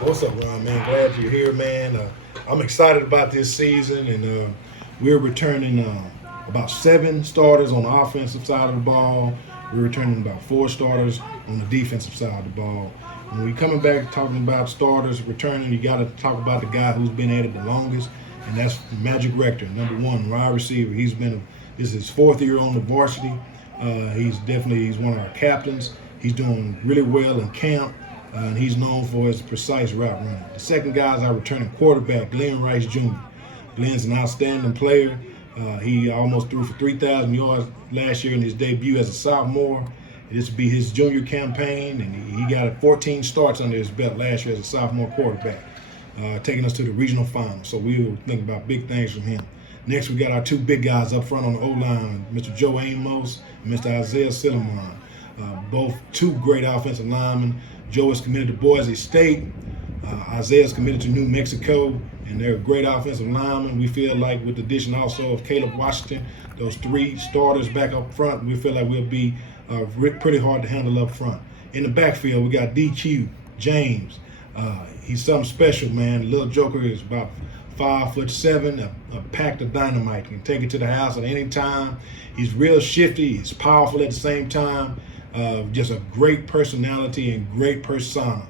What's up, Ron, man? Glad you're here, man. I'm excited about this season, and we're returning about 7 starters on the offensive side of the ball. We're returning about 4 starters on the defensive side of the ball. When we're coming back talking about starters returning, you got to talk about the guy who's been at it the longest, and that's Magic Rector, number 1 wide receiver. This is his 4th year on the varsity. He's one of our captains. He's doing really well in camp. And he's known for his precise route running. The second guy is our returning quarterback, Glenn Rice Jr. Glenn's an outstanding player. He almost threw for 3,000 yards last year in his debut as a sophomore. This will be his junior campaign, and he got 14 starts under his belt last year as a sophomore quarterback, taking us to the regional final. So we were thinking about big things from him. Next, we got our 2 big guys up front on the O-line, Mr. Joe Amos and Mr. Isaiah Silliman. Both 2 great offensive linemen. Joe is committed to Boise State. Isaiah is committed to New Mexico, and they're great offensive linemen. We feel like with the addition also of Caleb Washington, those 3 starters back up front, we feel like we'll be pretty hard to handle up front. In the backfield, we got DQ, James. He's something special, man. The little joker is about 5'7", a pack of dynamite. He can take it to the house at any time. He's real shifty. He's powerful at the same time. Just a great personality and great persona.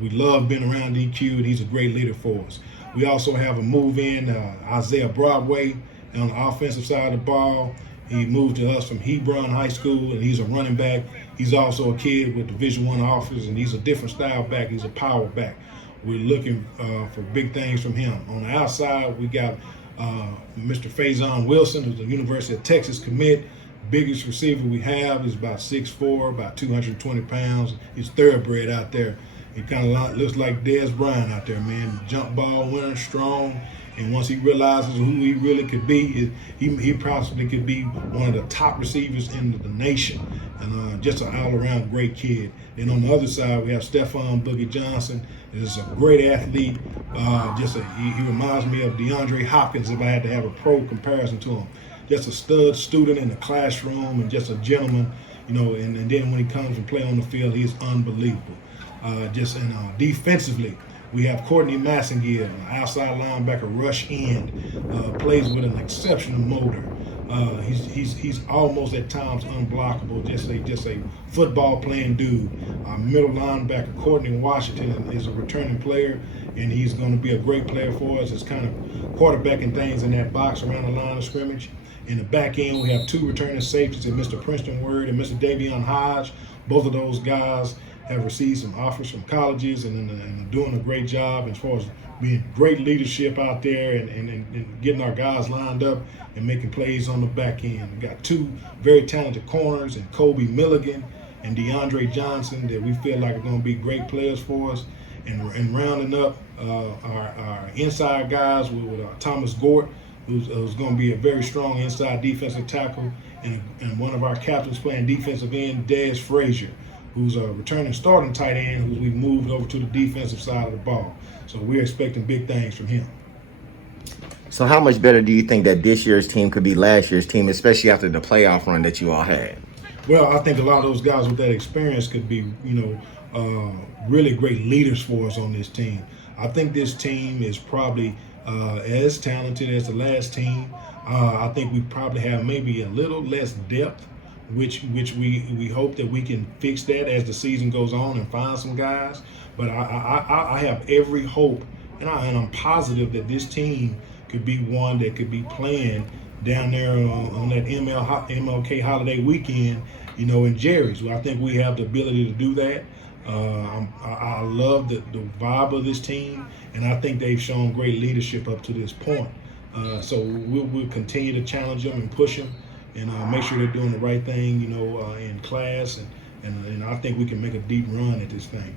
We love being around DQ, and he's a great leader for us. We also have a move in, Isaiah Broadway, on the offensive side of the ball. He moved to us from Hebron High School, and he's a running back. He's also a kid with Division I offers, and he's a different style back. He's a power back. We're looking for big things from him. On the outside, we got Mr. Faison Wilson, who's a University of Texas commit. Biggest receiver we have is about 6'4", about 220 pounds. He's thoroughbred out there. He kind of looks like Dez Bryant out there, man. Jump ball winner, strong. And once he realizes who he really could be, he possibly could be one of the top receivers in the nation. And just an all-around great kid. Then on the other side, we have Stephon Boogie Johnson. He's a great athlete. He reminds me of DeAndre Hopkins if I had to have a pro comparison to him. Just a stud student in the classroom and just a gentleman, and then when he comes and play on the field, he's unbelievable. Defensively, we have Courtney Massengill, an outside linebacker, rush end, plays with an exceptional motor. He's almost at times unblockable, just a football playing dude. Our middle linebacker, Courtney Washington, is a returning player, and he's going to be a great player for us. It's kind of quarterbacking things in that box around the line of scrimmage. In the back end, we have 2 returning safeties, Mr. Princeton Word and Mr. Davion Hodge. Both of those guys have received some offers from colleges and are doing a great job as far as being great leadership out there and getting our guys lined up and making plays on the back end. We got 2 very talented corners, and Kobe Milligan and DeAndre Johnson, that we feel like are going to be great players for us. And rounding up our inside guys with Thomas Gort, who's going to be a very strong inside defensive tackle, and one of our captains playing defensive end, Dez Frazier, who's a returning starting tight end, who we've moved over to the defensive side of the ball. So we're expecting big things from him. So how much better do you think that this year's team could be last year's team, especially after the playoff run that you all had? Well, I think a lot of those guys with that experience could be, really great leaders for us on this team. I think this team is probably as talented as the last team. I think we probably have maybe a little less depth, which we hope that we can fix that as the season goes on and find some guys. But I have every hope, and I'm positive that this team could be one that could be playing down there on that MLK holiday weekend, in Jerry's. I think we have the ability to do that. I love the vibe of this team, and I think they've shown great leadership up to this point. So we'll continue to challenge them and push them, and make sure they're doing the right thing, in class, and I think we can make a deep run at this thing.